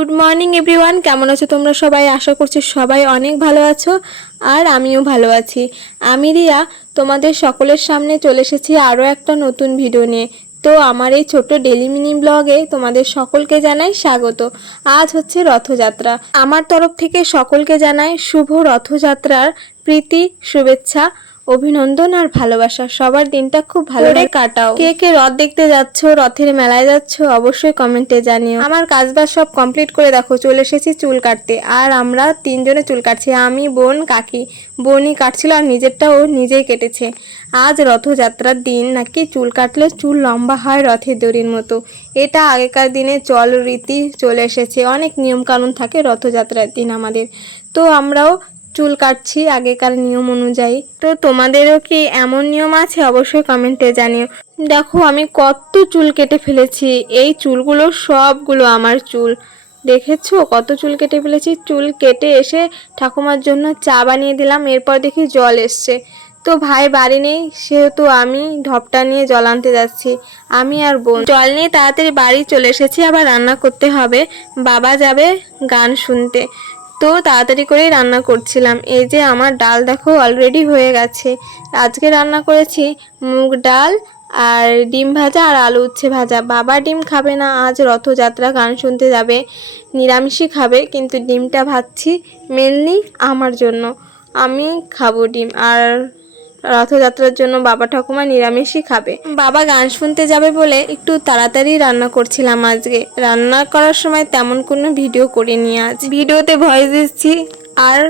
Good morning everyone কেমন আছো তোমরা সবাই? আশা করছি সবাই অনেক ভালো আছো আর আমিও ভালো আছি। আমি রিয়া, তোমাদের সকলের সামনে চলে এসেছি আরও একটা নতুন ভিডিও নিয়ে। তো আমার এই ছোট্ট ডেলি মিনি ব্লগে তোমাদের সকলকে জানাই স্বাগত। আজ হচ্ছে রথযাত্রা। আমার তরফ থেকে সকলকে জানাই শুভ রথযাত্রার প্রীতি, শুভেচ্ছা। অভিনন্দন আর ভালোবাসা। সবার দিনটা খুব ভালো করে কাটাও। কে কে রথ দেখতে যাচ্ছ, রথের মেলায় যাচ্ছ, অবশ্যই কমেন্টে জানিও। আমার কাজবাজ সব কমপ্লিট করে দেখো, চলে এসেছি চুল কাটতে। আর আমরা তিনজনে চুল কাটছি, আমি, বোন, কাকি। বোনই কাটছিল আর নিজেরটা ও নিজেই কেটেছে। আজ রথযাত্রার দিন, নাকি চুল কাটলে চুল লম্বা হয় রথের দড়ির মতো। এটা আগেকার দিনে চল রীতি চলে এসেছে। অনেক নিয়ম কানুন থাকে রথযাত্রার দিন আমাদের। তো আমরাও চুল কাটছি আগেকার নিয়ম অনুযায়ী। তো তোমাদেরও কি এমন নিয়ম আছে? অবশ্যই কমেন্টে জানিও। দেখো, আমি কত চুল কেটে ফেলেছি। এই চুলগুলো সবগুলো আমার চুল। দেখেছ? কত চুল কেটে ফেলেছি। চুল কেটে এসে ঠাকুমার জন্য চা বানিয়ে দিলাম। এরপর দেখি জল এসছে। তো ভাই, বাড়ি নেই, সেহেতু আমি ঢপটা নিয়ে জল আনতে যাচ্ছি। আমি আর বোন। জল নিয়ে তাড়াতাড়ি বাড়ি চলে এসেছি। আবার রান্না করতে হবে। বাবা যাবে গান শুনতে। তো তাড়াতাড়ি করেই রান্না করছিলাম। এই যে আমার ডাল দেখো অলরেডি হয়ে গেছে। আজকে রান্না করেছি মুগ ডাল আর ডিম ভাজা আর আলু উচ্ছে ভাজা। বাবা ডিম খাবে না, আজ রথযাত্রা, গান শুনতে যাবে, নিরামিষই খাবে, কিন্তু ডিমটা ভাজছি মেনলি আমার জন্য। আমি খাব ডিম। আর রথযাত্রার জন্য বাবা ঠাকুমা নিরামিষই খাবে। বাবা গান শুনতে যাবে বলে একটু তাড়াতাড়ি রান্না করছিলাম আজকে। রান্না করার সময় তেমন কোনো ভিডিও করিনি আজ। ভিডিওতে ভয়েস দিচ্ছি, আর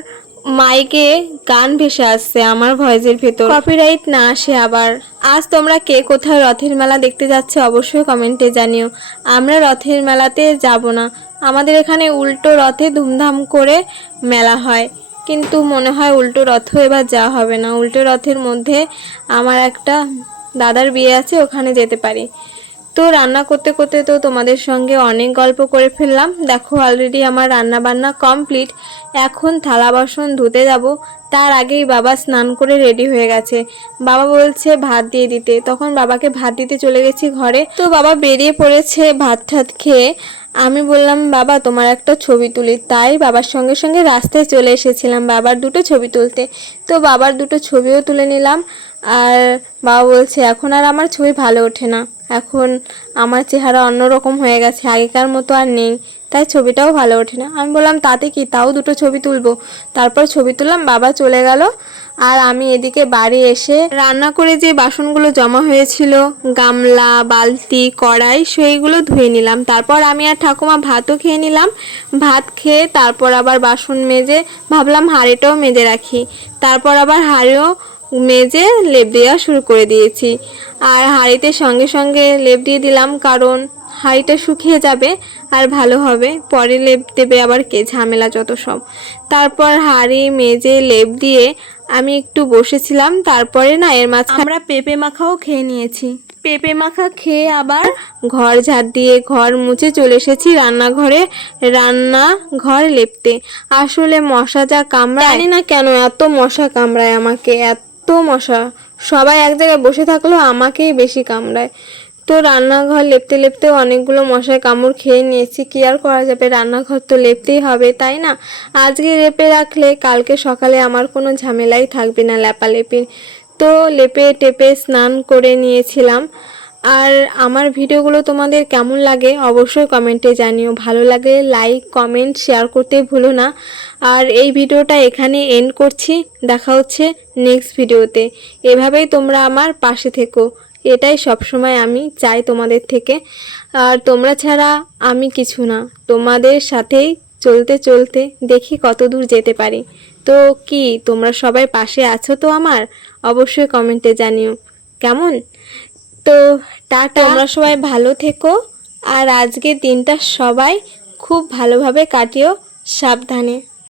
মাইকে গান ভেসে আসছে আমার ভয়েসের ভেতর। কপিরাইট না আসে আবার। আজ তোমরা কে কোথায় রথের মেলা দেখতে যাচ্ছে অবশ্যই কমেন্টে জানিও। আমরা রথের মেলাতে যাব না। আমাদের এখানে উল্টো রথে ধুমধাম করে মেলা হয়। কিন্তু মনে হয় উল্টো রথ এবার যাওয়া হবে না। উল্টো রথের মধ্যে আমার একটা দাদার বিয়ে আছে, ওখানে যেতে পারি। তো রান্না করতে করতে তো তোমাদের সঙ্গে অনেক গল্প করে ফেললাম। দেখো অলরেডি আমার রান্না বান্না কমপ্লিট এখন থালা বাসন ধুতে যাব। তার আগেই বাবা স্নান করে রেডি হয়ে গেছে। বাবা বলছে ভাত দিয়ে দিতে। তখন বাবাকে ভাত দিতে চলে গেছি ঘরে। তো বাবা বেরিয়ে পড়েছে ভাত ঠাত খেয়ে। আমি বললাম, বাবা, তোমার একটা ছবি তুলি। তাই বাবার সঙ্গে সঙ্গে রাস্তায় চলে এসেছিলাম বাবার দুটো ছবি তুলতে। তো বাবার দুটো ছবিও তুলে নিলাম আর বাবা বলছে, এখন আর আমার ছবি ভালো ওঠে না। এখন আমার চেহারা অন্যরকম হয়ে গেছে, আগেকার মতো আর নেই। তাই ছবিটাও ভালো ওঠে না। আমি বললাম, তাতে কি? তাও দুটো ছবি তুলবো? তারপর ছবি তুললাম, বাবা চলে গেল। আর আমি এদিকে বাড়ি এসে রান্না করে যে বাসনগুলো জমা হয়েছিল, গামলা, বালতি, কড়াই, সেইগুলো ধুয়ে নিলাম। তারপর আমি আর ঠাকুমা ভাতও খেয়ে নিলাম। ভাত খেয়ে তারপর আবার বাসন মেজে ভাবলাম হাঁড়িটাও মেজে রাখি। তারপর আবার হাঁড়িও মেজে লেপ দেওয়া শুরু করে দিয়েছি। আর হাঁড়িতে সঙ্গে সঙ্গে লেপ দিয়ে দিলাম, কারণ হাঁড়িটা শুকিয়ে যাবে আর ভালো হবে। পরে লেপ দেবে আবার কে? ঝামেলা যত সব। তারপর হাঁড়ি মেজে লেপ দিয়ে আমি একটু বসেছিলাম। তারপরে না এর মাঝখানে আমরা পেঁপে মাখাও খেয়ে নিয়েছি। পেঁপে মাখা খেয়ে আবার ঘর ঝাড় দিয়ে ঘর মুছে চলে এসেছি রান্নাঘরে। রান্না ঘর লেপতে। আসলে মশা যা কামড়ায় জানি না কেন এত মশা কামড়ায় আমাকে। এত মশা। সবাই এক জায়গায় বসে থাকলেও আমাকেই বেশি কামড়ায়। তো রান্নাঘর লেপতে লেপতে অনেকগুলো মশায় কামড় খেয়ে নিয়েছি। কি আর করা যাবে? রান্নাঘর তো লেপতেই হবে, তাই না? আজকে লেপে রাখলে কালকে সকালে আমার কোনো ঝামেলাই থাকবে না লেপালেপির। তো লেপে টেপে স্নান করে নিয়েছিলাম। আর আমার ভিডিওগুলো তোমাদের কেমন লাগে অবশ্যই কমেন্টে জানিও। ভালো লাগে লাইক, কমেন্ট, শেয়ার করতে ভুলো না। আর এই ভিডিওটা এখানে এন্ড করছি। দেখা হচ্ছে নেক্সট ভিডিওতে। এভাবেই তোমরা আমার পাশে থেকো। এটাই সবসময় আমি চাই তোমাদের থেকে। আর তোমরা ছাড়া আমি কিছু না। তোমাদের সাথেই চলতে চলতে দেখি কত দূর যেতে পারি। তো কি, তোমরা সবাই পাশে আছো তো আমার? অবশ্যই কমেন্টে জানিও। কেমন? তো টাটা। তোমরা সবাই ভালো থেকো। আর আজকের দিনটা সবাই খুব ভালোভাবে কাটিও। সাবধানে।